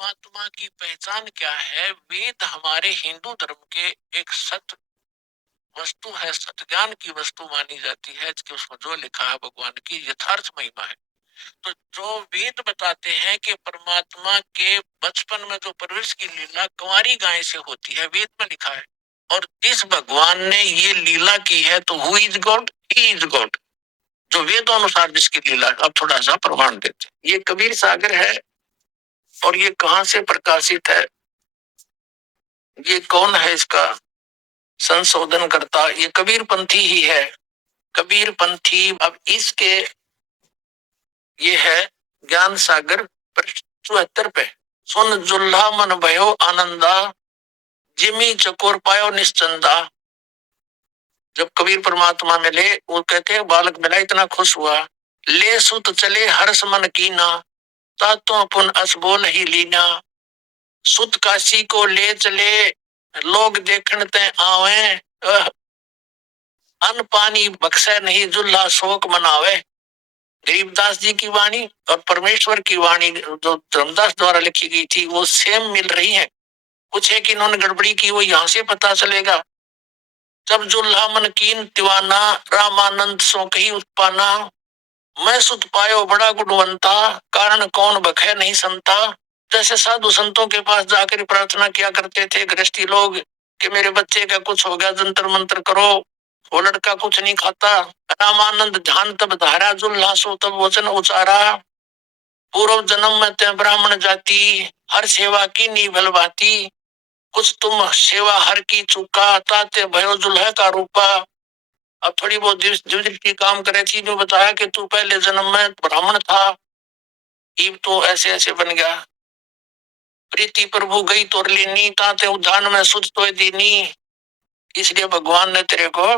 परमात्मा की पहचान क्या है? वेद हमारे हिंदू धर्म के एक सत्य वस्तु है, सत्य ज्ञान की वस्तु मानी जाती है कि उसमें जो लिखा है भगवान की यथार्थ महिमा है। तो जो वेद बताते हैं कि परमात्मा के बचपन में जो परवरिश की लीला कुंवारी गाय से होती है, वेद में लिखा है। और जिस भगवान ने ये लीला की है तो who is God? He is God. जो वेदों अनुसार जिसकी लीला, अब थोड़ा सा प्रमाण देते हैं। ये कबीर सागर है और ये कहां से प्रकाशित है, ये कौन है इसका संशोधन करता? ये कबीर पंथी ही है। कबीर पंथी। अब इसके ये है ज्ञान सागर 74 पे। सुन जुल्हा मन भयो आनंदा, जिमी चकोर पायो निश्चंदा। जब कबीर परमात्मा मिले, वो कहते हैं बालक मिला इतना खुश हुआ। ले सुत चले हर्ष मन कीना, तातो पुन अस बोल ही लीना। सुत काशी को ले चले, लोग देखण ते आवे। अन्न पानी बख्शे नहीं, जुल्हा शोक मनावे। गरीबदास जी की वाणी और परमेश्वर की वाणी जो धर्मदास द्वारा लिखी गई थी वो सेम मिल रही है। कुछ है कि इन्होंने गड़बड़ी की, वो यहाँ से पता चलेगा। जब जुल्हा मन कीन तिवाना, रामानंद सो कही उत्पाना। मैं सुत पायो बड़ा गुणवंता, कारण कौन बखे नहीं संता। जैसे साधु संतों के पास जाकर प्रार्थना किया करते थे गृहस्थी लोग कि मेरे बच्चे का कुछ हो गया, जंतर मंत्र करो, वो लड़का कुछ नहीं खाता। रामानंद ध्यान तब धारा, जुल्हा सो तब वचन उचारा। पूर्व जन्म में ते ब्राह्मण जाति, हर सेवा की नी भलवाती। कुछ तुम सेवा हर की चुका, ताते भयो जुल्हा का रूपा। अब थोड़ी बहुत की काम करे थी, जो बताया कि तू पहले जन्म में ब्राह्मण था, इब तो ऐसे ऐसे बन गया। प्रीति प्रभु गई तोर लीनी, ताते उद्यान में सुध तो दीनी। इसलिए भगवान ने तेरे को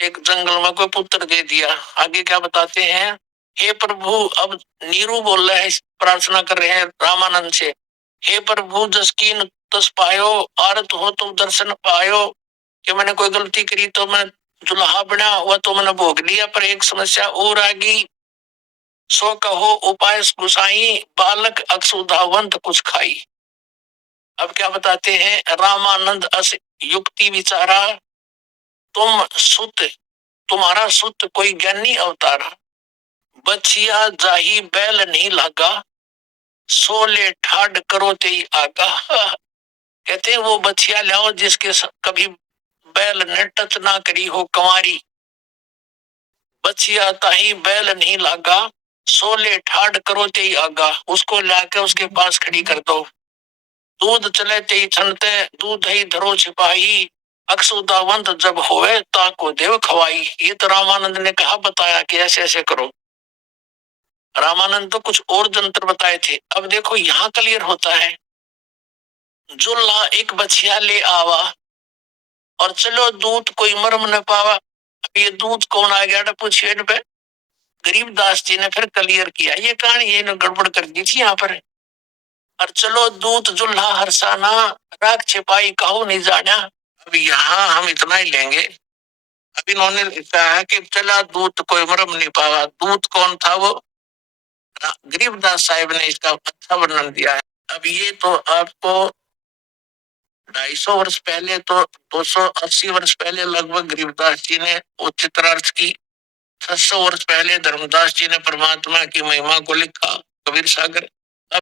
एक जंगल में कोई पुत्र दे दिया। आगे क्या बताते हैं? हे प्रभु, अब नीरू बोल रहा है, प्रार्थना कर रहे हैं रामानंद से। हे प्रभु, जसकीन तस पायो, आरत हो तो दर्शन पायो। कि मैंने कोई गलती करी तो मैं दुल्हा बना हुआ तो मैंने भोग लिया, पर एक समस्या और आ गई। सो कहो उपाय गुसाई, बालक अक्षुधावंत कुछ खाई। अब क्या बताते हैं? रामानंद अस युक्ति विचारा, तुम सुत, तुम्हारा सुत कोई ज्ञानी अवतारा। बछिया जाही बैल नहीं लागा, सोले ठाड करो ते आगा। कहते हैं वो बछिया लाओ जिसके कभी बैल ने टच ना करी हो कंवारी। बछिया ताही बैल नहीं लागा, सोले ठाड करो ते आगा। उसको लाकर उसके पास खड़ी कर दो। दूध चले ते छनते, दूध ही धरो छिपाही। अक्षुदावंत जब होवे ताको देव खवाई। ये तो रामानंद ने कहा, बताया कि ऐसे ऐसे करो। रामानंद तो कुछ और जंत्र बताए थे। अब देखो यहाँ क्लियर होता है। जुल्हा एक बछिया ले आवा और चलो दूध कोई मर्म न पावा। अब ये दूध कौन आ गया पूछिए पे। गरीबदास जी ने फिर क्लियर किया, ये कहानी ये गड़बड़ कर दी थी यहाँ पर। और चलो दूध जुल्हा हरसाना, राख छिपाई कहो नहीं जाना। अब यहाँ हम इतना ही लेंगे। अब इन्होंने कहा कि चला दूध कोई मरम नहीं पावा। दूध कौन था? वो गरीबदास साहिब ने इसका अच्छा वर्णन दिया है। अब ये तो आपको 250 वर्ष पहले, तो 280 वर्ष पहले लगभग गरीबदास जी ने वो चित्रार्थ की। 600 वर्ष पहले धर्मदास जी ने परमात्मा की महिमा को लिखा, कबीर सागर।